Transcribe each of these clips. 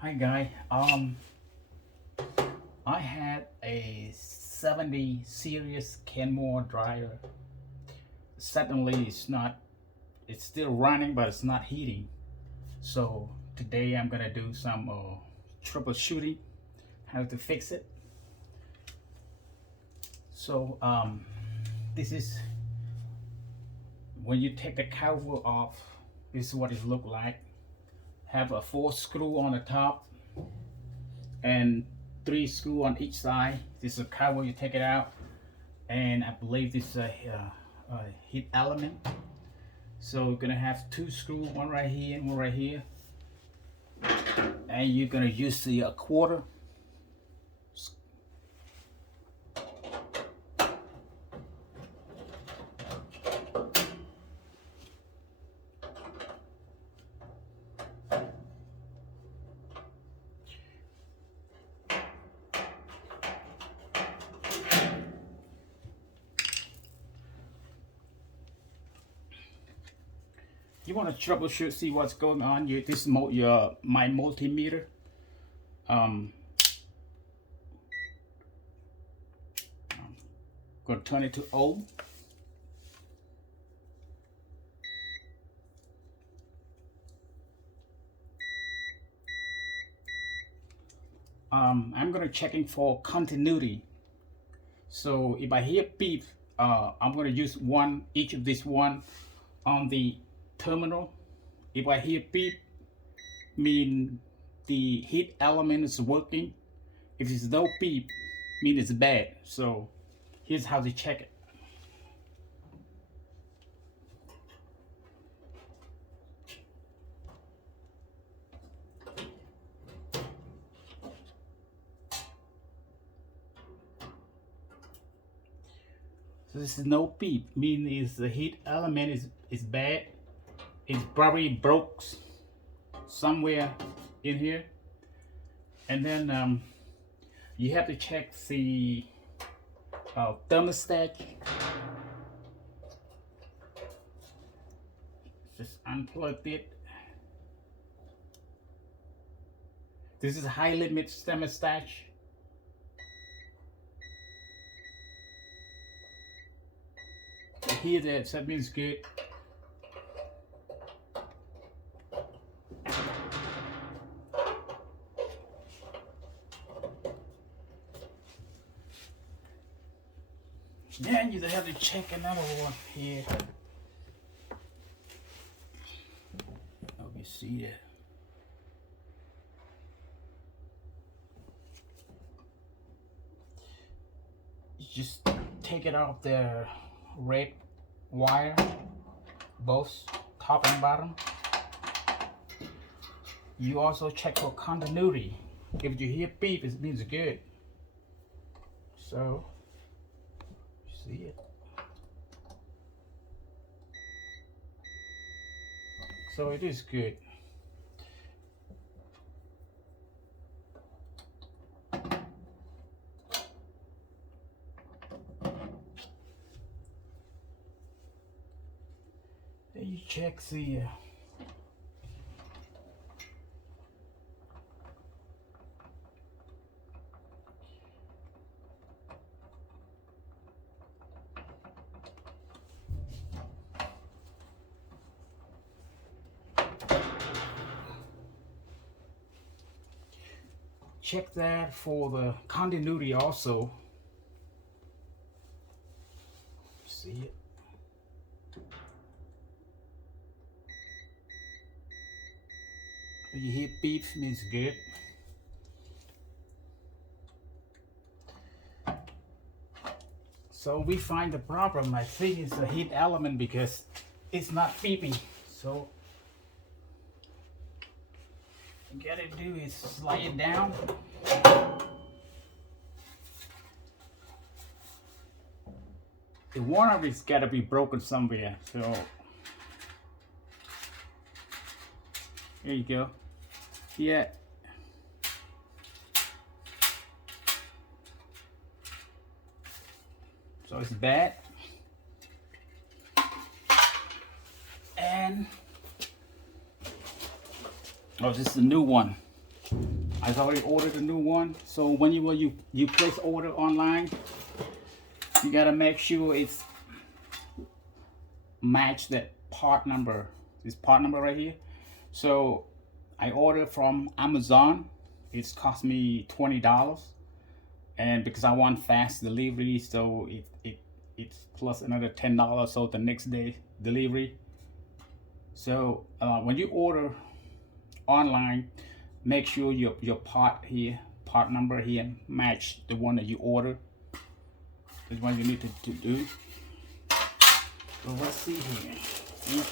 Hi guy. I had a 70 series Kenmore dryer. Suddenly it's still running but it's not heating. So today I'm gonna do some troubleshooting, how to fix it. So this is when you take the cover off, this is what it look like. Have a 4 screw on the top and 3 screw on each side. This is a cover, you take it out, and I believe this is a heat element. So we're gonna have 2 screws, one right here and one right here, and you're gonna use the quarter. You want to troubleshoot, see what's going on. This is my multimeter. Um, Gonna turn it to ohm. I'm gonna checking for continuity. So if I hear beep, I'm gonna use each of this one on the terminal. If I hear beep, mean the heat element is working. If there's no beep, mean it's bad. So here's how to check it. So this is no beep, means the heat element is bad. It's probably broke somewhere in here. And then you have to check the thermostat. Just unplugged it. This is high limit thermostat. Here that means good. Then you have to check another one here. Let me see it. You just take it off the red wire, both top and bottom. You also check for continuity. If you hear beep, it means good. So, see it. So it is good. Then you check the check that for the continuity also. See it. You hear beep, means good. So we find the problem. I think it's the heat element because it's not beeping. So you gotta do is slide it down. The one of it's gotta be broken somewhere. So there you go. Yeah. So it's bad. And oh, this is a new one. I've already ordered a new one. So when you place order online, you gotta make sure it's match that part number. This part number right here. So I ordered from Amazon. It's cost me $20, and because I want fast delivery, so it's plus another $10. So the next day delivery. So when you order online, make sure your part here, part number here, match the one that you order. That's what you need to do. So let's see here. See?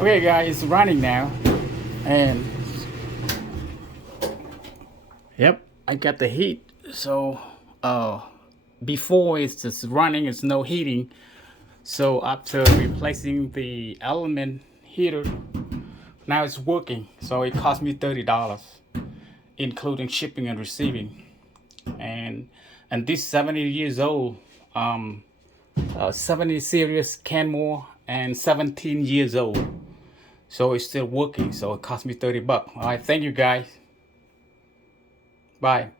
Okay guys, it's running now, and yep, I got the heat. So before it's just running, it's no heating. So after replacing the element heater, now it's working. So it cost me $30, including shipping and receiving. And this 70 years old, 70 series Kenmore, and 17 years old. So it's still working. So it cost me $30. All right, thank you guys. Bye.